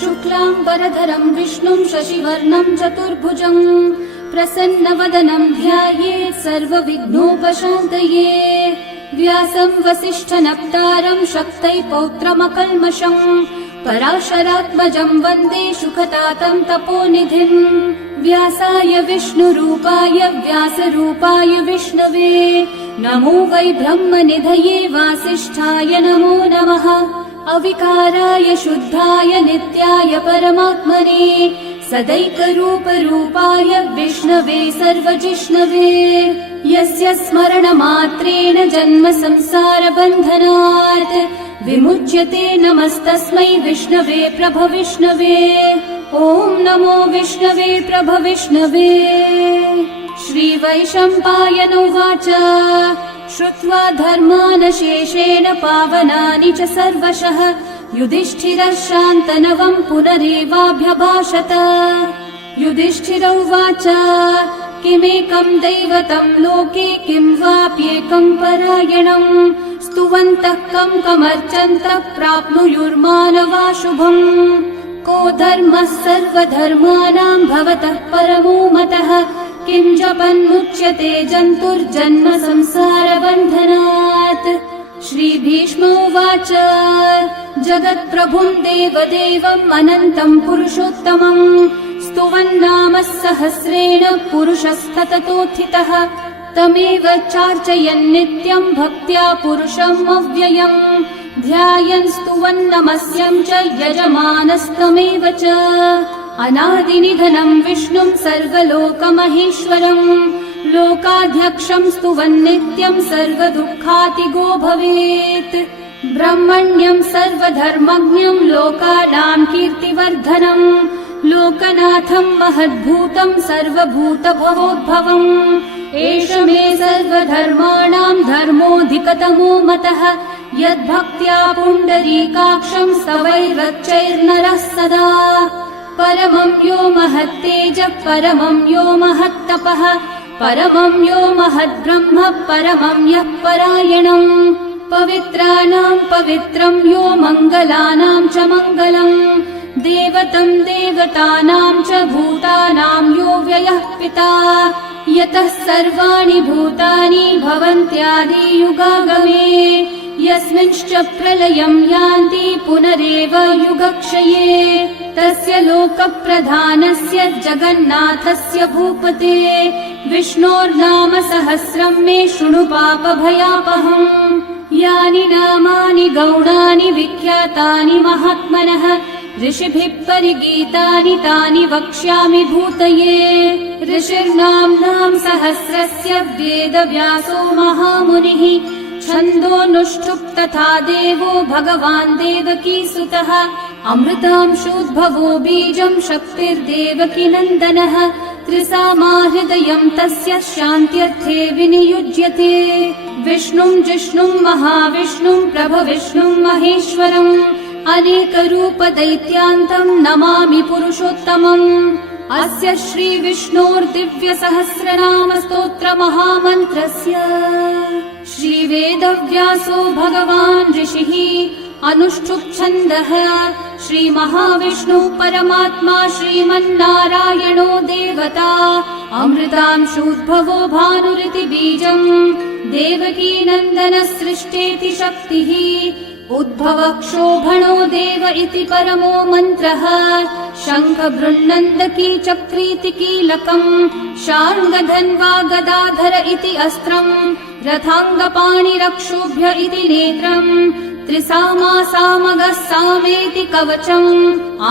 शुक्लांबरधरं विष्णुं शशिवर्णं चतुर्भुजं प्रसन्नवदनं ध्यायेत् सर्वविघ्नोपशान्तये। व्यासं वसिष्ठनप्तारं शक्तै पौत्रमकल्मषं पराशरात्मजं वन्दे शुकतातं तपोनिधिं। व्यासाय विष्णुरूपाय व्यासरूपाय विष्णवे नमो वै ब्रह्मनिधये वासिष्ठाय नमो नमः। अविकाराय शुद्धाय नित्याय परमात्मने सदैकरूपरूपाय विष्णवे सर्वजिष्णवे। यस्य स्मरणमात्रेण जन्म संसारबन्धनात् विमुच्यते नमस्तस्मै विष्णवे प्रभविष्णवे। ॐ नमो विष्णवे प्रभविष्णवे। श्रीवैशम्पायन उवाच श्रुत्वा धर्मानशेषेण पावनानि च सर्वशः युधिष्ठिरः शान्तनवं पुनरेवाभ्यभाषत। युधिष्ठिर उवाच किमेकं दैवतं लोके किं वाप्येकं परायणं स्तुवन्तः कं कमर्चन्तः प्राप्नुयुर्मानवा शुभम्। को धर्मः सर्वधर्माणां भवतः परमो मतः किं जपन्मुच्यते जन्तुर्जन्म संसारबन्धनात्। श्रीभीष्म उवाच जगत्प्रभुं देवदेवम् अनन्तं पुरुषोत्तमं स्तुवन्नाम सहस्रेण पुरुषस्तततोत्थितः तमेव चार्चयन् नित्यं भक्त्या पुरुषम् अव्ययम् ध्यायन् स्तुवन्नमस्यं च यजमानस्तमेव च। अनादिनिधनं विष्णुं सर्वलोकमहेश्वरं लोकाध्यक्षं स्तुवन्नित्यं सर्वदुःखातिगो भवेत्। ब्रह्मण्यं सर्वधर्मज्ञं लोकानां कीर्तिवर्धनं लोकनाथं महद्भूतं सर्वभूतभवोद्भवम्। एष मे सर्वधर्माणां धर्मोऽधिकतमो मतः यद्भक्त्या पुण्डरीकाक्षं स्तवैर्रच्चैर्नरः सदा। परमं यो महत्तेजः परमं यो महत्तपः परमं यो महद्ब्रह्म परमं यः परायणम्। पवित्राणां पवित्रं यो मङ्गलानां च मङ्गलम् देवतं देवतानां च भूतानां यो व्ययः पिता यतः सर्वाणि भूतानि भवन्त्यादियुगागमे यस्मिंश्च प्रलयं यान्ति पुनरेव युगक्षये तस्य लोकप्रधानस्य जगन्नाथस्य भूपते विष्णोर्नाम सहस्रं मे शृणु पापभयापहम्। यानि नामानि गौणानि विख्यातानि महात्मनः ऋषिभिः परिगीतानि तानि वक्ष्यामि भूतये। ऋषिर्नाम्नां सहस्रस्य वेदव्यासो महामुनिः छन्दोऽनुष्ठुप् तथा देवो भगवान् देवकीसुतः अमृतांशोद्भवो बीजं शक्तिर्देवकी नन्दनः त्रिसामा हृदयं तस्य शान्त्यर्थे विनियुज्यते। विष्णुं जिष्णुं महाविष्णुं प्रभविष्णुं महेश्वरम् अनेकरूपदैत्यान्तं नमामि पुरुषोत्तमम्। अस्य श्रीविष्णोर्दिव्यसहस्रनामस्तोत्रमहामन्त्रस्य श्रीवेदव्यासो भगवान् ऋषिः अनुष्ठुप्-छन्दः श्रीमहाविष्णुः परमात्मा श्रीमन्नारायणो देवता अमृतांशोद्भवो भानुरिति बीजम् देवकी नन्दनः सृष्टेति शक्तिः उद्भवक्षोभणो देव इति परमो मन्त्रः शङ्ख बृन्नन्दकी चक्रीति कीलकम् शार्ङ्गधन्वा गदाधर इति अस्त्रम् रथाङ्गपाणिरक्षोभ्य इति नेत्रम् त्रिसामा सामगः सामेति कवचम्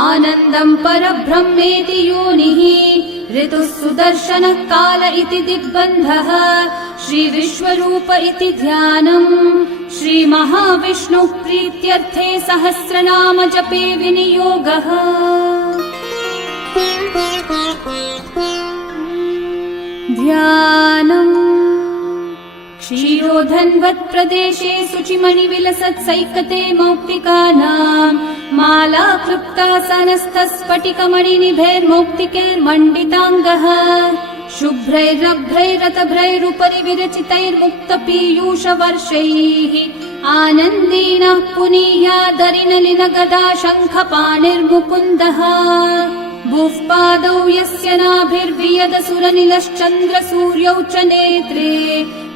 आनन्दम् परब्रह्मेति योनिः ऋतुः सुदर्शनः काल इति दिग्बन्धः श्रीविश्वरूप इति ध्यानम् श्रीमहाविष्णुः प्रीत्यर्थे सहस्रनाम जपे विनियोगः। ध्यानम् क्षीरोधन्वत्प्रदेशे शुचिमणिविलसत्सैकते मौक्तिकानाम् माला क्लृप्तासनस्थस्फटिकमणिनिभैर्मौक्तिकैर्मण्डिताङ्गः शुभ्रैरभ्रैरतभ्रैरुपरि विरचितैर्मुक्तपीयूषवर्षैः आनन्देन पुनीयादरिनलिनगदा शङ्खपाणिर्मुकुन्दः भुःपादौ यस्य नाभिर्वियदसुरनिलश्चन्द्रसूर्यौ च नेत्रे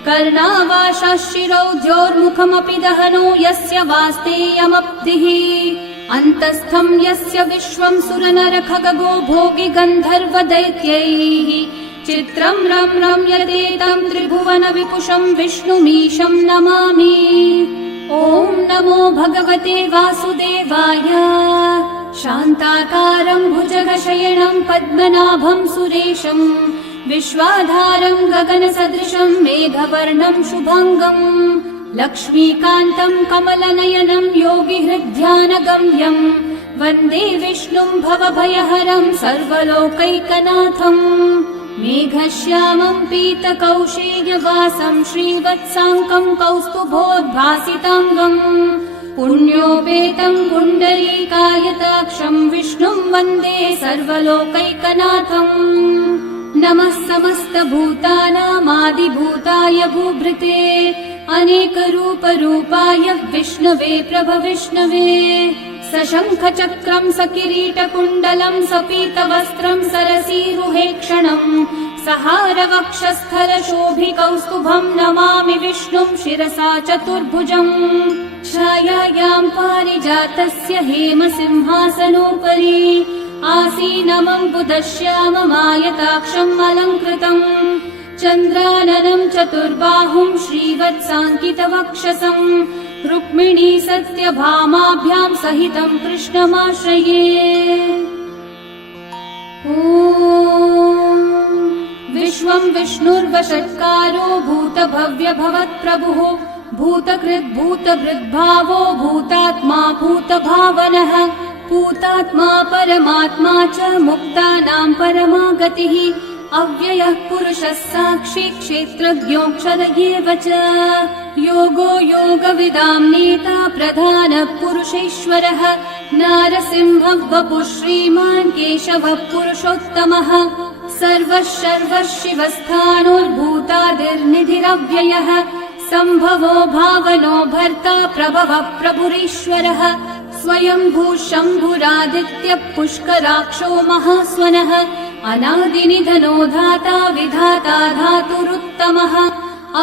कर्णावाशाः शिरौ द्योर्मुखमपि दहनो यस्य वास्तेयमब्धिः अन्तस्थं यस्य विश्वं सुरनरखगो भोगि गन्धर्वदैत्यैः चित्रं रम्यते त्रिभुवन विपुषं विष्णुमीशं नमामि। ॐ नमो भगवते वासुदेवाय। शान्ताकारं भुजगशयनं पद्मनाभं सुरेशं विश्वाधारं गगनसदृशं मेघवर्णं शुभाङ्गं लक्ष्मीकान्तं कमलनयनं योगिहृद्ध्यानगम्यं वन्दे विष्णुं भवभयहरं सर्वलोकैकनाथम् मेघश्यामं पीतकौशेयवासं श्रीवत्साङ्कं कौस्तुभोद्भासिताङ्गम् पुण्योपेतं पुण्डरीकायताक्षं विष्णुं वन्दे सर्वलोकैकनाथम् नमः समस्तभूतानामादिभूताय भूभृते अनेकरूपरूपाय विष्णवे प्रभविष्णवे सशङ्खचक्रं सकिरीटकुण्डलं सपीतवस्त्रं सरसीरुहेक्षणं सहारवक्षस्थलशोभिकौस्तुभं नमामि विष्णुं शिरसा चतुर्भुजम् छायायां पारिजातस्य हेमसिंहासनोपरि आसीनमम्बुदश्याममायताक्षम् अलङ्कृतम् चन्द्राननं चतुर्बाहुं श्रीवत्साङ्कितवक्षसं रुक्मिणी सत्यभामाभ्यां सहितं कृष्णमाश्रये। ॐ विश्वं विष्णुर्वषट्कारो भूतभव्यभवत्प्रभुः भूतकृद्भूतभृद्भावो भूतात्मा भूतभावनः भूतात्मा परमात्मा च मुक्तानां परमागतिः अव्ययः पुरुषः साक्षी क्षेत्रज्ञोऽक्षर एव च योगो योगविदां नेता प्रधानः पुरुषेश्वरः नारसिंहः वपुः श्रीमान् केशवः पुरुषोत्तमः सर्वः शर्वः शिवस्थाणोर्भूतादिर्निधिरव्ययः सम्भवो भावनो भर्ता प्रभवः प्रभुरीश्वरः स्वयंभू शम्भुरादित्यः पुष्कराक्षो महास्वनः अनादिनिधनो धाता विधाता धातुरुत्तमः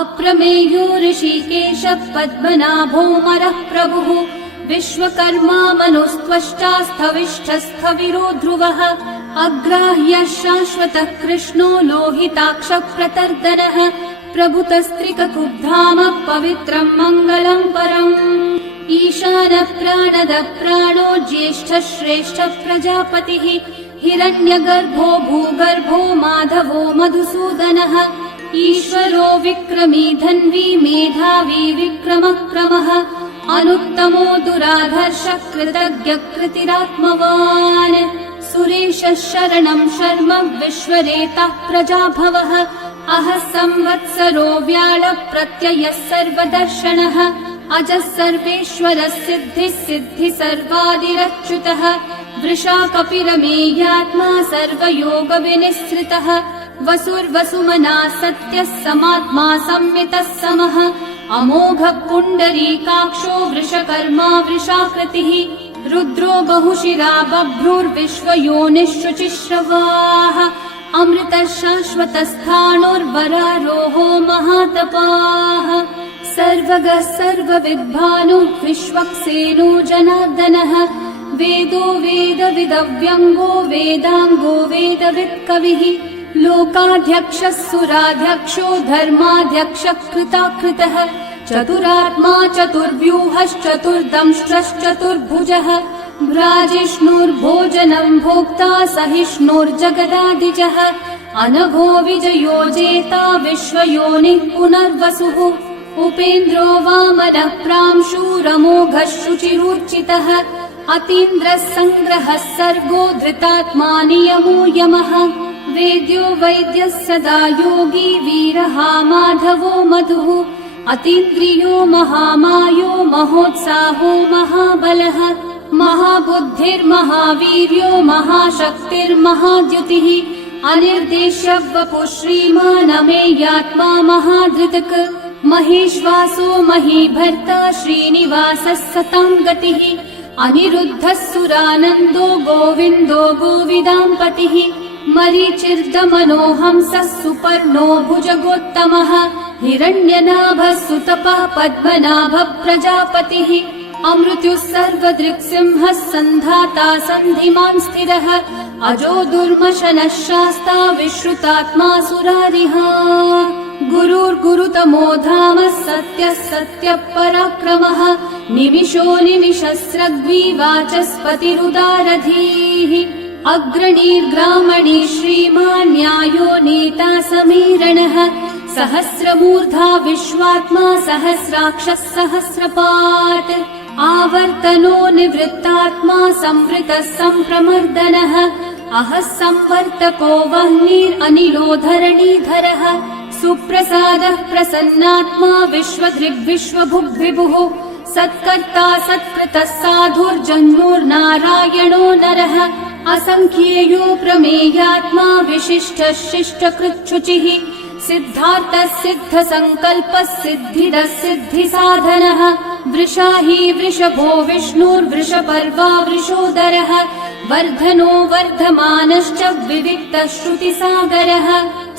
अप्रमेयो ऋषिकेशः पद्मनाभोऽमरः प्रभुः विश्वकर्मा मनुस्त्वष्टा स्थविष्ठस्थविरो ध्रुवः अग्राह्यः शाश्वतः कृष्णो लोहिताक्षः प्रतर्दनः प्रभुतस्त्रिककुब्धामः पवित्रं मङ्गलं परम् ईशानः प्राणदः प्राणो ज्येष्ठः श्रेष्ठः प्रजापतिः हिरण्यगर्भो भूगर्भो माधवो मधुसूदनः ईश्वरो विक्रमी धन्वी मेधावी विक्रमक्रमः अनुत्तमो दुराधर्षः कृतज्ञः कृतिरात्मवान् सुरेशः शरणं शर्म विश्वरेतः प्रजाभवः अहः संवत्सरो व्याळः प्रत्ययः सर्वदर्शनः अजः सर्वेश्वरः सिद्धिः सिद्धि सर्वादिरच्युतः वृषा कपिरमेयात्मा सर्वयोगविनिःसृतः वसुर्वसुमना सत्यः समात्मा संमितः समः अमोघः पुण्डरीकाक्षो वृषकर्मा वृषाकृतिः रुद्रो बहुशिरा बभ्रुर्विश्वयोनिः शुचिश्रवाः अमृतः शाश्वतस्थाणोर्वरारोहो महातपाः सर्वगः सर्वविद्भानुः विश्वक्सेनो जनार्दनः वेदो वेदविदव्यङ्गो वेदाङ्गो वेदवित्कविः लोकाध्यक्षः सुराध्यक्षो धर्माध्यक्षः कृताकृतः चतुरात्मा चतुर्व्यूहश्चतुर्दंष्ट्रश्चतुर्भुजः भ्राजिष्णुर्भोजनं भोक्ता सहिष्णुर्जगदादिजः अनघो विजयो जेता विश्वयोनिः पुनर्वसुः उपेन्द्रो वामनः प्रांशुरमोघः शुचिरूर्चितः अतीन्द्रः सङ्ग्रहः सर्गो धृतात्मा नियमो यमः वेद्यो वैद्यः सदा योगी वीरः माधवो मधुः अतीन्द्रियो महामायो महोत्साहो महाबलः महाबुद्धिर्महावीर्यो महाशक्तिर्महाद्युतिः अनिर्देश्य वपुः श्रीमान् अमेयात्मा महाधृतक् महेश्वासो महीभर्ता श्रीनिवासः सतां गतिः अनिरुद्धः सुरानन्दो गोविन्दो गोविदाम्पतिः मरीचिर्दमनोहंसः सुपर्णो भुजगोत्तमः हिरण्यनाभः सुतपः पद्मनाभः प्रजापतिः अमृत्युः सर्वदृक्सिंहः सन्धाता सन्धिमान् स्थिरः अजो दुर्मशनः शास्ता विश्रुतात्मा सुरारिः गुरुर्गुरुतमो धामः सत्यः सत्यः पराक्रमः निमिषो निमिषस्रग्वी वाचस्पतिरुदारधीः अग्रणीर्ग्रामणी श्रीमान् न्यायो नेता समीरणः सहस्रमूर्धा विश्वात्मा सहस्राक्षः सहस्रपात् आवर्तनो निवृत्तात्मा संवृतः सम्प्रमर्दनः अहः संवर्तको वह्निरनिलो धरणीधरः सुप्रसादः प्रसन्नात्मा विश्वदृग्विश्वभुग्विभुः सत्कर्ता सत्कृतः साधुर्जन्मोर्नारायणो नरः असंख्येयो प्रमेयात्मा विशिष्टः शिष्टकृच्छुचिः सिद्धार्थः सिद्धसङ्कल्पः सिद्धिदः सिद्धिसाधनः वृषाही वृषभो विष्णुर्वृषपर्वा वृषोदरः वर्धनो वर्धमानश्च विविक्तः श्रुतिसागरः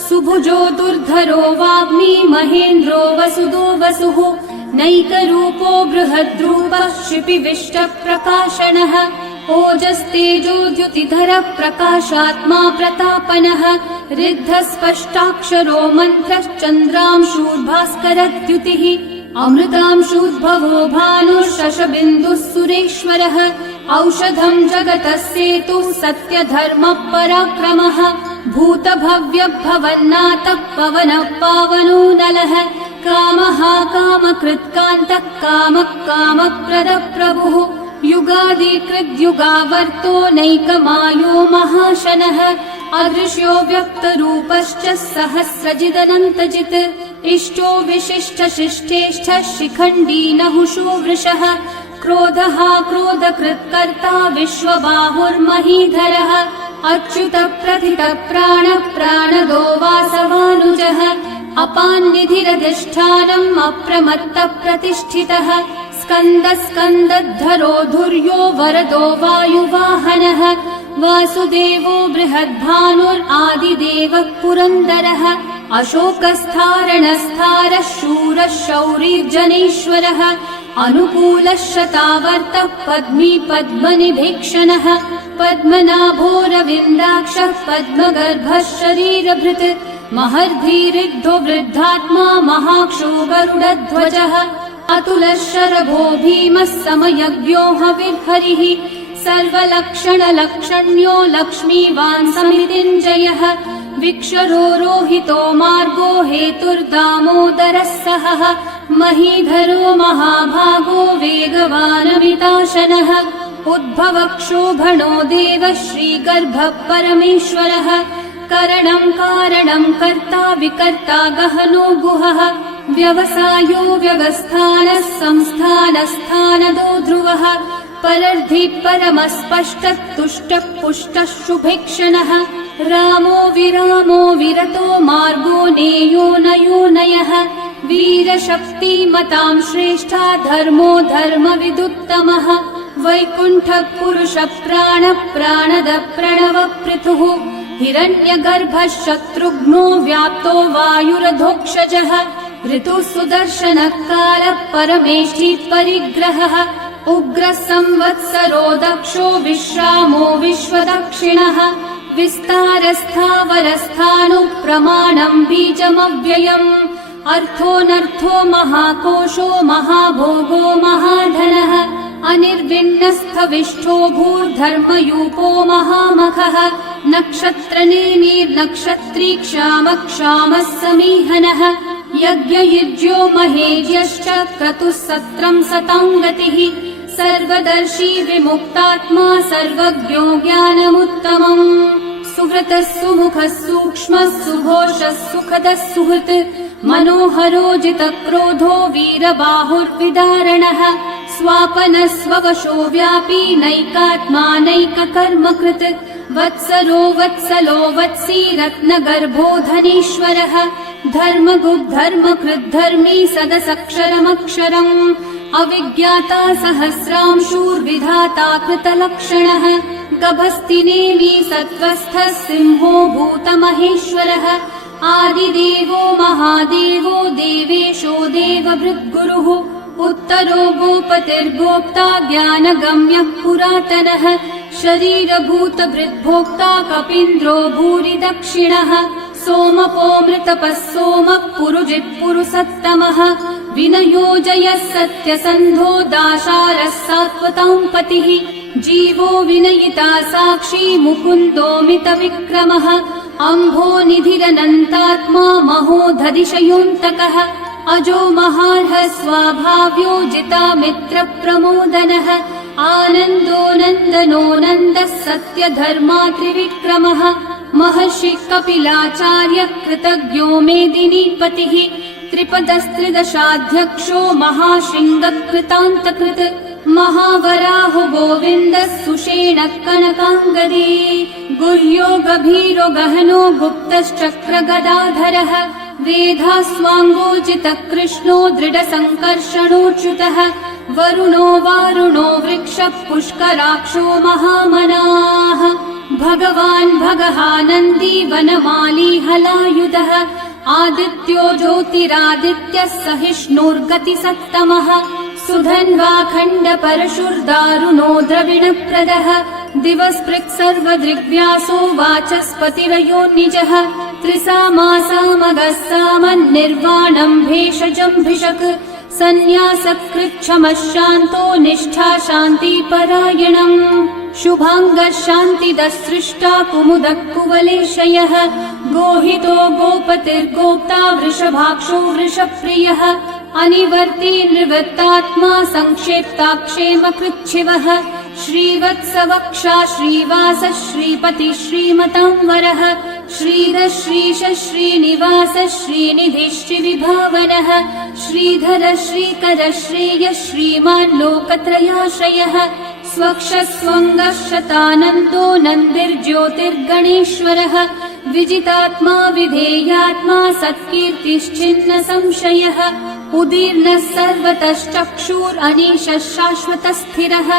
सुभुजो दुर्धरो वाग्मी महेन्द्रो वसुदो वसुः नैकरूपो बृहद्रूपः क्षिपिविष्टप्रकाशनः ओजस्तेजोद्युतिधरः प्रकाशात्मा प्रतापनः ऋद्धः स्पष्टाक्षरो मन्त्रश्चन्द्रांशूर्भास्करद्युतिः अमृतांशूद्भवो भानुः शशबिन्दुः सुरेश्वरः औषधं जगतः सेतुः सत्यधर्मः पराक्रमः भूतभव्यभवन्नाथः पवनः पावनो नलः कामः कामकृत्कान्तः कामः कामप्रदः प्रभुः युगादिकृद्युगावर्तो नैकमायो महाशनः अदृश्यो व्यक्तरूपश्च सहस्रजिदनन्तजित् इष्टो विशिष्टशिष्टेष्ठः शिखण्डी नहुषो वृषः क्रोधः क्रोधकृत्कर्ता विश्वबाहुर्महीधरः अच्युतः प्रथितः प्राणः प्राणदो वासवानुजः अपान्निधिरधिष्ठानम् अप्रमत्तः प्रतिष्ठितः स्कन्दः स्कन्दद्धरो धुर्यो वरदो वायुवाहनः वासुदेवो बृहद्भानुरादिदेवः पुरन्दरः अशोकस्थारणस्थारः शूरः शौरिर्जनेश्वरः अनुकूलः शतावर्तः पद्मी पद्मनिभीक्षणः पद्मनाभोरविन्दाक्षः पद्मगर्भः शरीरभृत् महर्धिरिद्धो वृद्धात्मा महाक्षो गरुडध्वजः अतुलः शरभो भीमः समयज्ञो हविर्हरिः सर्वलक्षणलक्षण्यो लक्ष्मीवान् समितिञ्जयः विक्षरो रोहितो मार्गो हेतुर्दामोदरः सहः महीधरो महाभागो वेगवानमिताशनः उद्भवक्षोभणो देवः श्रीगर्भः परमेश्वरः करणं कारणं कर्ता विकर्ता गहनो गुहः व्यवसायो व्यवस्थानः संस्थानस्थानदो ध्रुवः परर्धि परमस्पष्टः तुष्टः पुष्टः शुभेक्षणः रामो विरामो विरतो मार्गो नेयो नयो नयः वीरशक्तिमतां श्रेष्ठा धर्मो धर्मविदुत्तमः वैकुण्ठः पुरुषः प्राणः प्राणदः प्रणवपृथुः हिरण्यगर्भः शत्रुघ्नो व्याप्तो वायुरधोक्षजः ऋतुः सुदर्शनः कालः परमेष्ठी परिग्रहः उग्रः संवत्सरो दक्षो विश्रामो विश्वदक्षिणः विस्तारस्थावरस्थाणुः प्रमाणं बीजमव्ययम् अर्थोऽनर्थो महाकोशो महाभोगो महाधनः अनिर्विण्णस्थविष्ठो भूर्धर्मयूपो महामखः नक्षत्रनेमिर्नक्षत्री क्षामः समीहनः यज्ञयुज्यो महेज्यश्च क्रतुः सत्रं सतां गतिः सर्वदर्शी विमुक्तात्मा सर्वज्ञो ज्ञानमुत्तमम् सुहृतः सुमुखः सूक्ष्मः सुघोषः सुखदः सुहृत् मनोहरो जितक्रोधो वीरबाहुर्विदारणः स्वापनः स्ववशो व्यापी नैकात्मा नैककर्मकृत् वत्सरो वत्सलो वत्सी रत्नगर्भो धनीश्वरः धर्मगुग्धर्मकृद्धर्मी सदसक्षरमक्षरम् अविज्ञाता सहस्रांशूर्विधाता कृतलक्षणः गभस्तिनेमि सत्त्वस्थः सिंहो भूतमहेश्वरः आदिदेवो महादेवो देवेशो देवभृद्गुरुः उत्तरो गोपतिर्गोप्ता ज्ञानगम्यः पुरातनः शरीरभूतभृद्भोक्ता कपीन्द्रो भूरि दक्षिणः सोमपोमृतपः सोमः पुरुजित्पुरुसत्तमः विनयोजयः सत्यसन्धो दाशारः सात्वतां पतिः जीवो विनयिता साक्षी मुकुन्दोमितविक्रमः अम्भो निधिरनन्तात्मा महोदधिशयोऽन्तकः अजो महार्हः स्वाभाव्यो जिता मित्रप्रमोदनः आनन्दो नन्दनो नन्दः सत्यधर्मा त्रिविक्रमः महर्षि कपिलाचार्य कृतज्ञो मेदिनीपतिः त्रिपदस्त्रिदशाध्यक्षो महाशृङ्गकृतान्तकृत् महावराहो गोविन्दः सुषेणः कनकाङ्गदी गुह्यो गभीरो गहनो गुप्तश्चक्रगदाधरः वेधास्वाङ्गोजितः कृष्णो दृढसङ्कर्षणोच्युतः वरुणो वारुणो वृक्षः पुष्कराक्षो महामनाः भगवान् भगहानन्दी वनमाली हलायुधः आदित्यो ज्योतिरादित्यः सहिष्णुर्गतिसत्तमः सुधन्वाखण्ड परशुर्दारुणो द्रविणप्रदः दिवस्पृक् सर्वदृग्व्यासो वाचस्पतिरयो निजः त्रिसामासामगः सामन्निर्वाणम् भेषजम्भिषक् सन्न्यासकृच्छमः शान्तो निष्ठा शान्तिपरायणम् शुभाङ्गः शान्तिदः सृष्टा कुमुदः कुवलेशयः गोहितो गोपतिर्गोप्ता वृषभाक्षो वृषप्रियः अनिवर्ती निवृत्तात्मा संक्षेप्ताक्षेमकृच्छिवः श्रीवत्सवक्षा श्रीवास श्रीपति श्रीमतांवरः श्रीधः श्रीश श्रीनिवास श्रीनिधि श्रीविभावनः श्रीधर श्रीकर श्रेयः श्रीमान् लोकत्रयाश्रयः स्वक्षस्वङ्गः शतानन्दो नन्दिर्ज्योतिर्गणेश्वरः विजितात्मा विधेयात्मा सत्कीर्तिश्चिन्न संशयः उदीर्णः सर्वतश्चक्षुरनीशः शाश्वतः स्थिरः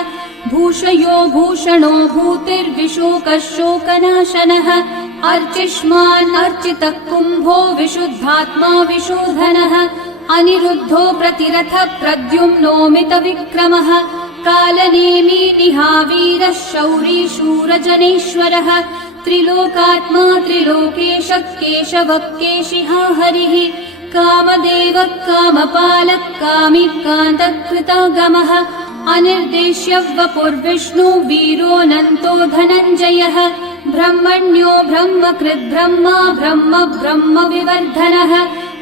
भूषयो भूषणो भूतिर्विशोकः शोकनाशनः अर्चिष्मान् अर्चितः कुम्भो विशुद्धात्मा विशोधनः अनिरुद्धो प्रतिरथः प्रद्युम्नोमितविक्रमः कालनेमी निहावीरः शौरी शूरजनेश्वरः त्रिलोकात्मा त्रिलोकेशः केशवः केशिहा हरिः कामदेवः कामपालः कामी कान्तः कृतागमः अनिर्देश्य वपुर्विष्णु वीरोऽनन्तो धनञ्जयः ब्रह्मण्यो ब्रह्मकृद् ब्रह्मा ब्रह्म ब्रह्म विवर्धनः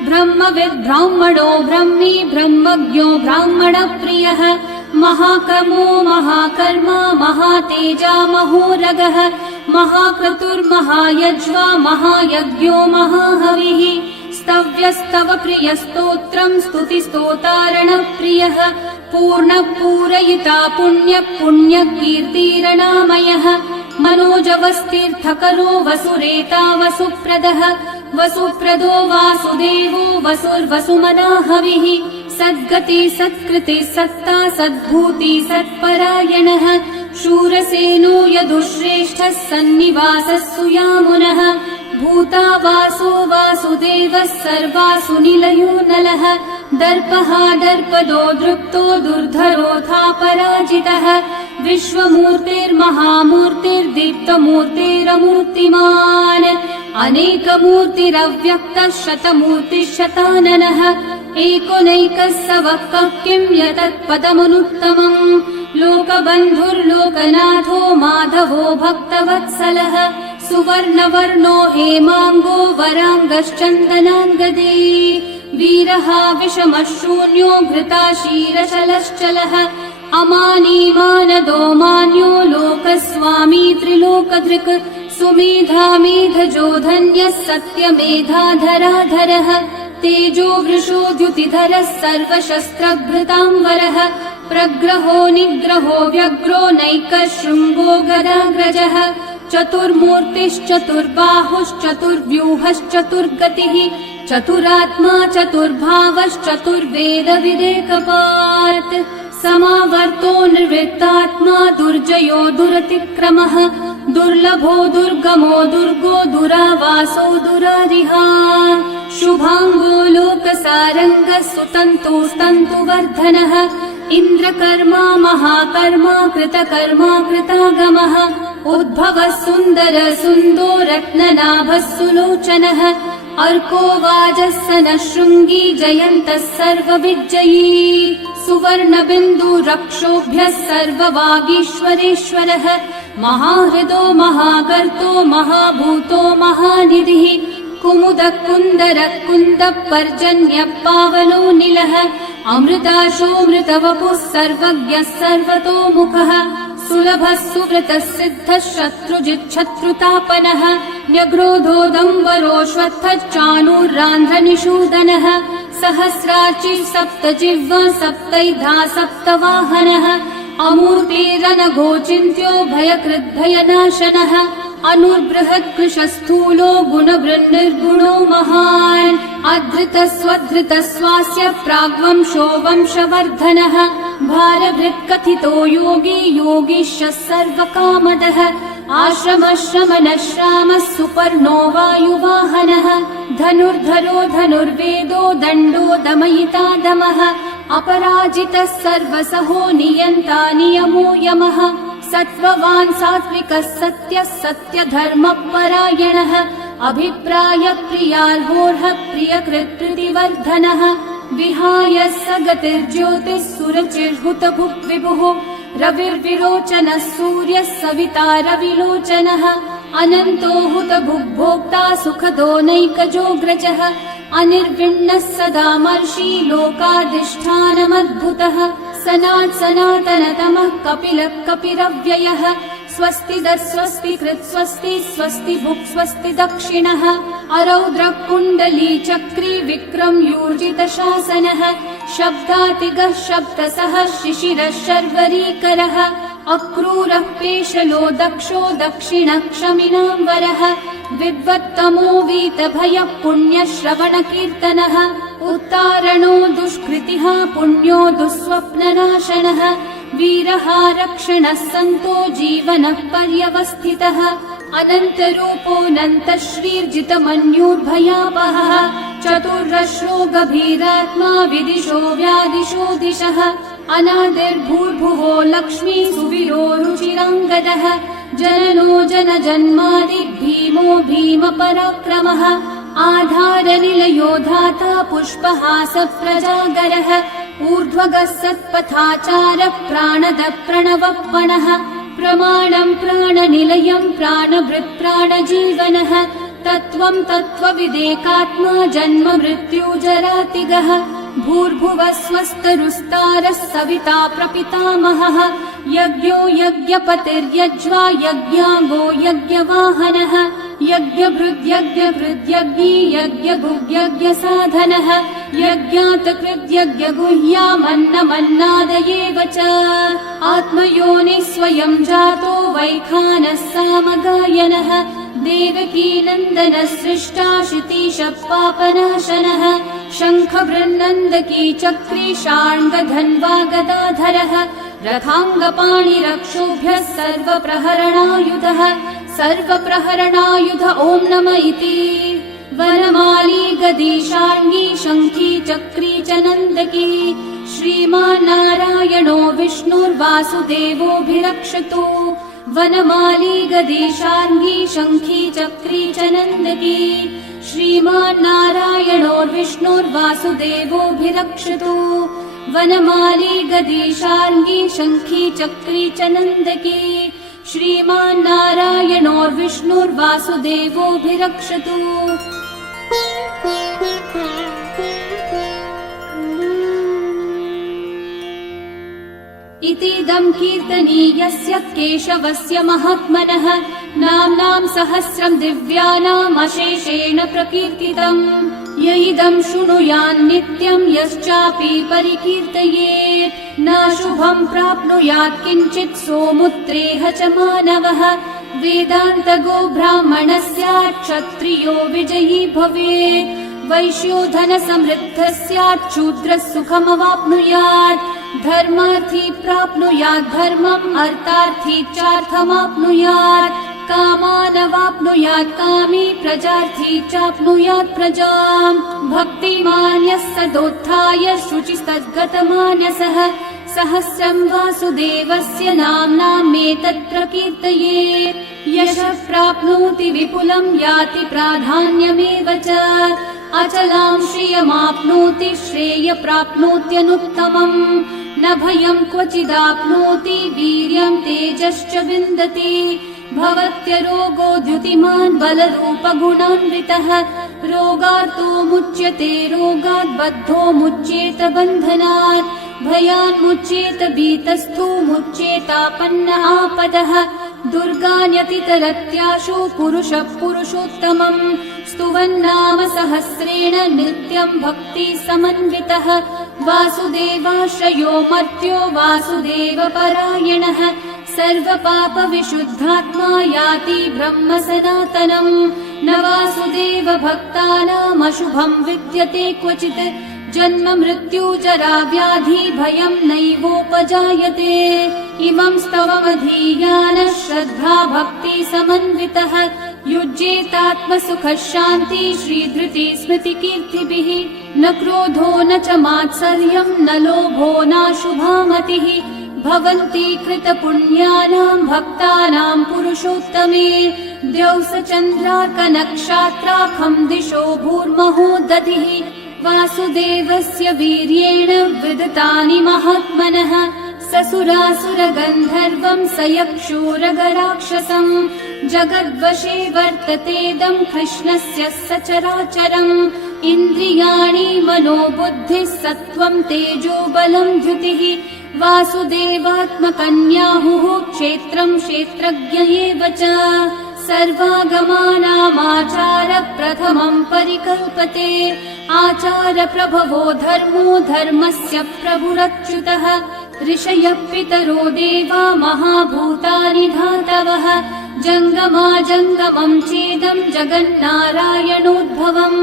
ब्रह्मविद् ब्राह्मणो ब्रह्मी ब्रह्मज्ञो ब्राह्मणप्रियः महाकर्मो महाकर्मा महातेजा महोरगः महाक्रतुर्महायज्वा महायज्ञो महाहविः स्तव्यस्तव प्रियस्तोत्रम् स्तुतिस्तोतारणप्रियः पूर्णः पूरयिता पुण्यः पुण्यकीर्तिरणामयः मनोजवस्तीर्थकरो वसुरेता वसुप्रदः वसुप्रदो वासुदेवो वसुर्वसुमनाहविः सद्गति सत्कृति सत्ता सद्भूति सत्परायणः शूरसेनो यदुश्रेष्ठः सन्निवासः सुयामुनः भूता वासो वासुदेवः सर्वासु निलयो नलः दर्पः दर्पदो दृप्तो दुर्धरोऽथा पराजितः विश्वमूर्तिर्महामूर्तिर्दीप्तमूर्तिरमूर्तिमान् अनेकमूर्तिरव्यक्तः शतमूर्तिः एकोनैकः स वक्कः किं यतत्पदमनुत्तमम् लोकबन्धुर्लोकनाथो माधवो भक्तवत्सलः सुवर्णवर्णो हेमाङ्गो वराङ्गश्चन्दनाङ्गदे वीरः विषमः शून्यो घृताशीरशलश्चलः अमानी मानदो मान्यो लोकस्वामी त्रिलोकधृक् सुमेधामेधजो धन्यः सत्यमेधाधराधरः तेजो वृषो द्युतिधरः सर्वशस्त्रभृताम्बरः प्रग्रहो निग्रहो व्यग्रो नैकः शृङ्गो गदाग्रजः चतुर्मूर्तिश्चतुर्बाहुश्चतुर्व्यूहश्चतुर्गतिः चतुरात्मा चतुर्भावश्चतुर्वेदविदेकपात् समावर्तो निर्वृत्तात्मा दुर्जयो दुरतिक्रमः दुर्लभो दुर्गमो दुर्गो दुरावासो दुरारिहा शुभाङ्गो लोकसारङ्गः सुतन्तुस्तन्तुवर्धनः इन्द्रकर्मा महाकर्मा कृतकर्मा कृतागमः उद्भवः सुन्दर सुन्दो रत्ननाभः सुलोचनः अर्को वाजः सनः शृङ्गी जयन्तः सर्वविजयी सुवर्णबिन्दु रक्षोभ्यः सर्ववागीश्वरेश्वरः महाहृदो महाकर्तो महाभूतो महानिधिः कुमुदः कुन्दरः कुन्दः पर्जन्यः पावनो निलः अमृताशोऽमृतवपुः सर्वज्ञः सर्वतोमुखः सुलभः सुव्रतः सिद्धः शत्रुजिच्छत्रुतापनः न्यग्रोधोदम्बरोऽश्वत्थः चाणूर्रान्ध्रनिषूदनः सहस्रार्ची सप्तजिह्वा सप्तैधा सप्तवाहनः अमूर्तिरनघोचिन्त्यो भयकृद्भयनाशनः अनुर्बृहत्कृशस्थूलो गुणवृन्निर्गुणो महान् अधृतस्वधृतस्वास्य प्राग्वंशो वंशवर्धनः भारभृत्कथितो योगी योगीशः सर्वकामदः आश्रमः श्रमणः श्रामः सुपर्णो वायुवाहनः धनुर्धरो धनुर्वेदो दण्डो दमयिता दमः अपराजितः सर्वसहो नियन्ता नियमो यमः सत्त्ववान् सात्विकः सत्यः सत्यधर्मपरायणः अभिप्राय प्रियार्होर्हः प्रियकृत्कृतिवर्धनः विहाय स गतिर्ज्योतिः सुरचिर्हुतभुक् विभुः रविर्विरोचनः सूर्यः सविता रविलोचनः अनन्तो हुतभुग्भोक्ता सुखदो नैकजोऽग्रजः अनिर्विण्णः सदा मर्षि लोकाधिष्ठानमद्भुतः सनातनतमः कपिलः कपिरव्ययः स्वस्तिदः स्वस्तिकृत् स्वस्ति स्वस्ति भुक् स्वस्ति दक्षिणः अरौद्रः कुण्डली चक्री विक्रम यूर्जितशासनः शब्दातिगः शब्दसः शिशिरः शर्वरीकरः अक्रूरः पेशलो दक्षो दक्षिणः क्षमिनाम्बरः विद्वत्तमो वीतभयः पुण्यश्रवणकीर्तनः उत्तारणो दुष्कृतिः पुण्यो दुःस्वप्ननाशनः वीरः रक्षणः सन्तो जीवनः पर्यवस्थितः अनन्तरूपोऽनन्तश्रीर्जितमन्युर्भयापहः चतुर्रश्रो गभीरात्मा विदिशो व्यादिशो दिशः अनादिर्भूर्भुवो लक्ष्मी सुवीरो रुचिराङ्गदः जननो जनजन्मादि भीमो भीमपराक्रमः आधारनिलयो धाता पुष्पहास प्रजागरः ऊर्ध्वगः सत्पथाचारः प्राणदः प्रणवप्पणः प्रमाणम् प्राणनिलयम् प्राणभृत् प्राणजीवनः तत्त्वम् तत्त्वविदेकात्मा जन्म मृत्युजरातिगः भूर्भुवः स्वस्तरुस्तारः सविता प्रपितामहः यज्ञो यज्ञपतिर्यज्वा यज्ञाङ्गो यज्ञवाहनः यज्ञभृद्यज्ञकृद्यज्ञी यज्ञभुग्यज्ञसाधनः यज्ञातकृद्यज्ञगुह्यामन्नमन्नादयेव च आत्मयोनिः स्वयं जातो वैखानः सामगायनः देवकीनन्दनः सृष्टा शितीशः पापनाशनः शङ्खबृन्नन्दकी चक्री शार्ङ्गधन्वा गदाधरः रथाङ्गपाणिरक्षोभ्यः सर्वप्रहरणायुधः सर्वप्रहरणायुध ॐ नम इति वनमाली गदी शार्ङ्गी शङ्खी चक्री च नन्दकी श्रीमान्नारायणो विष्णुर्वासुदेवोऽभिरक्षतु वनमाली गदी शार्ङ्गी शङ्खी चक्री च नन्दकी श्रीमान्नारायणो विष्णुर्वासुदेवोऽभिरक्षतु वनमाली गदी शार्ङ्गी शङ्खी चक्री च नन्दकी श्रीमान्नारायणो विष्णुर्वासुदेवोऽभिरक्षतु इतीदं कीर्तनीयस्य केशवस्य महात्मनः नाम्नां सहस्रं दिव्यानाम् अशेषेण प्रकीर्तितम्। य इदं शृणुयान् नित्यं यश्चापि परिकीर्तयेत् नाशुभं प्राप्नुयात् किञ्चित् सोमुत्रेह च मानवः। वेदान्तगो ब्राह्मणः स्यात् क्षत्रियो विजयी भवेत् वैश्यो धनसमृद्धः स्यात् शूद्रः सुखमवाप्नुयात् धर्मार्थी प्राप्नुयात् धर्मम् अर्थार्थी चार्थमाप्नुयात् कामानवाप्नुयात् कामी प्रजार्थी चाप्नुयात् प्रजाम्। भक्तिमान् यः सदोत्थाय शुचिस्तद्गतमानसः सहस्रं वासुदेवस्य नाम्नामेतत् प्रकीर्तयेत्। यशः प्राप्नोति विपुलं याति प्राधान्यमेव च अचलां श्रियमाप्नोति श्रेय प्राप्नोत्यनुत्तमम्। न भयं क्वचिदाप्नोति वीर्यं तेजश्च विन्दति भवत्यरोगो द्युतिमान् बलरूपगुणान्वितः। रोगार्तो मुच्यते रोगात् बद्धो मुच्येत बन्धनात् भयान् मुच्येत भीतस्थो मुच्येतापन्न आपदः। दुर्गान्यतितरत्याशु पुरुषः पुरुषोत्तमम् स्तुवन्नाम सहस्रेण नित्यं भक्ति समन्वितः। वासुदेवाश्रयो मर्त्यो वासुदेवपरायणः सर्वपाप विशुद्धात्मा याति ब्रह्म सनातनम्। न वासुदेव भक्तानामशुभं विद्यते क्वचित् जन्म मृत्यु जरा व्याधि भयं नैवोपजायते। इमं स्तवमधीयानः श्रद्धा भक्ति समन्वितः युज्येतात्मसुखः शान्ति श्रीधृति स्मृति कीर्तिभिः। न क्रोधो न च मात्सर्यं न लोभो नाशुभा मतिः भवन्ति कृतपुण्यानां भक्तानां पुरुषोत्तमे। द्यौस चन्द्रार्कनक्षत्राखं दिशो भूर्महो दधिः वासुदेवस्य वीर्येण विदतानि महात्मनः। ससुरासुरगन्धर्वं स यक्षोरगराक्षसम् जगद्वशे वर्ततेदं कृष्णस्य सचराचरम्। इन्द्रियाणि मनोबुद्धिः सत्त्वं तेजो बलं द्युतिः वासुदेवात्मकन्याहुः क्षेत्रं क्षेत्रज्ञ एव च। सर्वागमानामाचार प्रथमं परिकल्पते आचार प्रभवो धर्मो धर्मस्य प्रभुरच्युतः। ऋषयः पितरो देवा महाभूतानि धातवः जङ्गमा जङ्गमं चेदं जगन्नारायणोद्भवम्।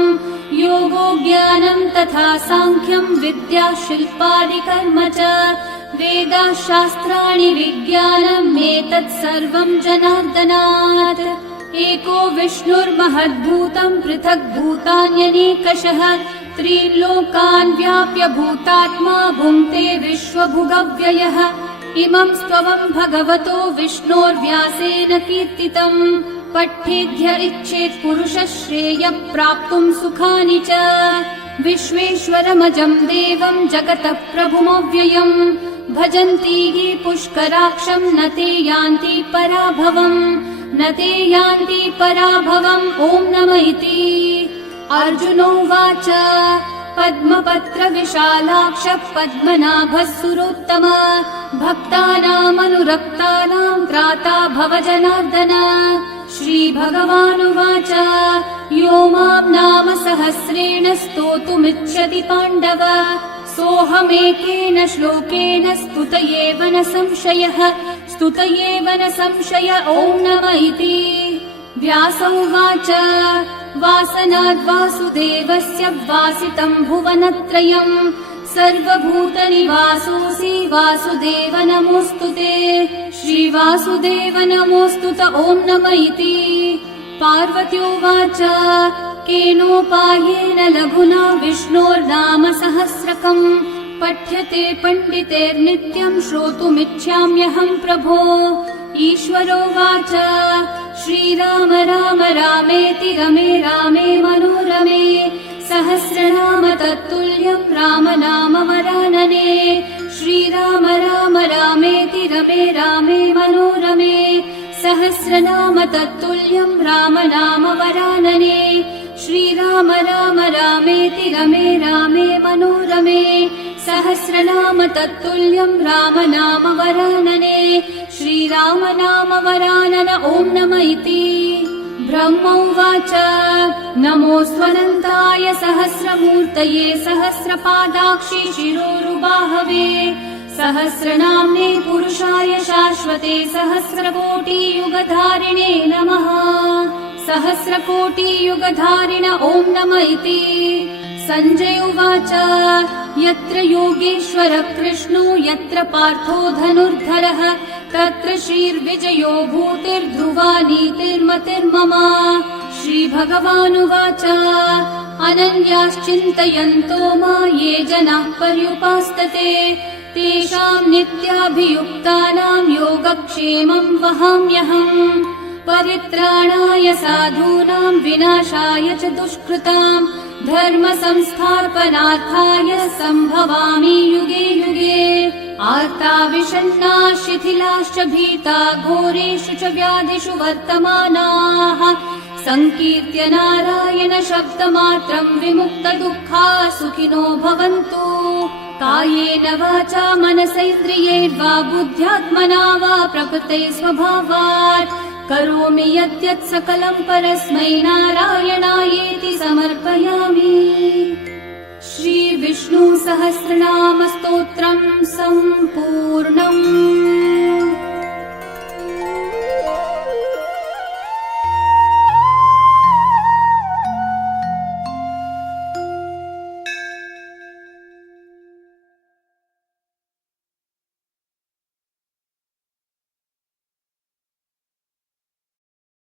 योगो ज्ञानं तथा साङ्ख्यं विद्या शिल्पादिकर्म च वेदाः शास्त्राणि विज्ञानमेतत् सर्वं जनार्दनात्। एको विष्णुर्महद्भूतं पृथक् भूतान्यनेकशः त्रिलोकान् व्याप्य भूतात्मा भुङ्क्ते विश्वभुगव्ययः। इमं स्तवं भगवतो विष्णोर्व्यासेन कीर्तितम् पठेद्य इच्छेत् पुरुषः श्रेयः प्राप्तुं सुखानि च। विश्वेश्वरमजं देवं जगतः प्रभुमव्ययम् भजन्ति ये पुष्कराक्षं न ते यान्ति पराभवम् न ते यान्ति पराभवम्। ॐ नमः इति। अर्जुनोवाच पद्मपत्र विशालाक्ष पद्मनाभः सुरोत्तम भक्तानामनुरक्तानां त्राता भव जनार्दन। श्रीभगवानुवाच यो मां नाम सहस्रेण स्तोतुमिच्छति पाण्डव सोऽहमेकेन श्लोकेन स्तुत एव न संशयः स्तुत एव न संशय। ॐ नमः इति। व्यास उवाच वासनाद् वासुदेवस्य वासितं भुवनत्रयम् सर्वभूतनिवासोऽसि वासुदेव नमोऽस्तु ते। श्रीवासुदेव नमोऽस्तु त। ॐ नमः इति। पार्वत्योवाच केनोपायेन लघुना विष्णोर्नाम सहस्रकम् पठ्यते पण्डितेर्नित्यं श्रोतुमिच्छाम्यहं प्रभो। ईश्वरोवाच श्रीराम राम रामेति रमे रामे मनोरमे सहस्रनाम तत्तुल्यं राम नाम वरानने। श्रीराम राम रामेति रमे रामे मनोरमे सहस्रनाम तत्तुल्यं राम नाम वरानने। श्रीराम राम रामेति रमे रामे मनोरमे सहस्रनाम तत्तुल्यं रामनाम वरानने श्रीरामनाम वरानन ॐ नम इति ब्रह्म उवाच नमोऽस्त्वनन्ताय सहस्रमूर्तये सहस्रपादाक्षि शिरोरुबाहवे सहस्रनाम्ने पुरुषाय शाश्वते सहस्रकोटियुगधारिणे नमः सहस्रकोटियुगधारिण ॐ नम इति सञ्जय उवाच यत्र योगेश्वर कृष्णो यत्र पार्थो धनुर्धरः तत्र श्रीर्विजयो भूतिर्ध्रुवा नीतिर्मतिर्मम श्रीभगवानुवाच अनन्याश्चिन्तयन्तो मा ये जनाः पर्युपासते तेषां नित्याभियुक्तानां योगक्षेमं वहाम्यहम् परित्राणाय साधूनां विनाशाय च दुष्कृतां धर्म संस्थापनार्थाय सम्भवामि युगे युगे आर्ता विषण्णा शिथिलाश्च भीता घोरेषु च व्याधिषु वर्तमानाः संकीर्त्य नारायण शब्दमात्रं विमुक्तदुःखा सुखिनो भवन्तु कायेन वाचा मनसैन्द्रियैर्वा बुद्ध्यात्मना वा प्रकृते स्वभावात् करोमि यद्यत् सकलं परस्मै नारायणायेति समर्पयामि। श्री विष्णु सहस्रनाम स्तोत्रम् सम्पूर्णम्।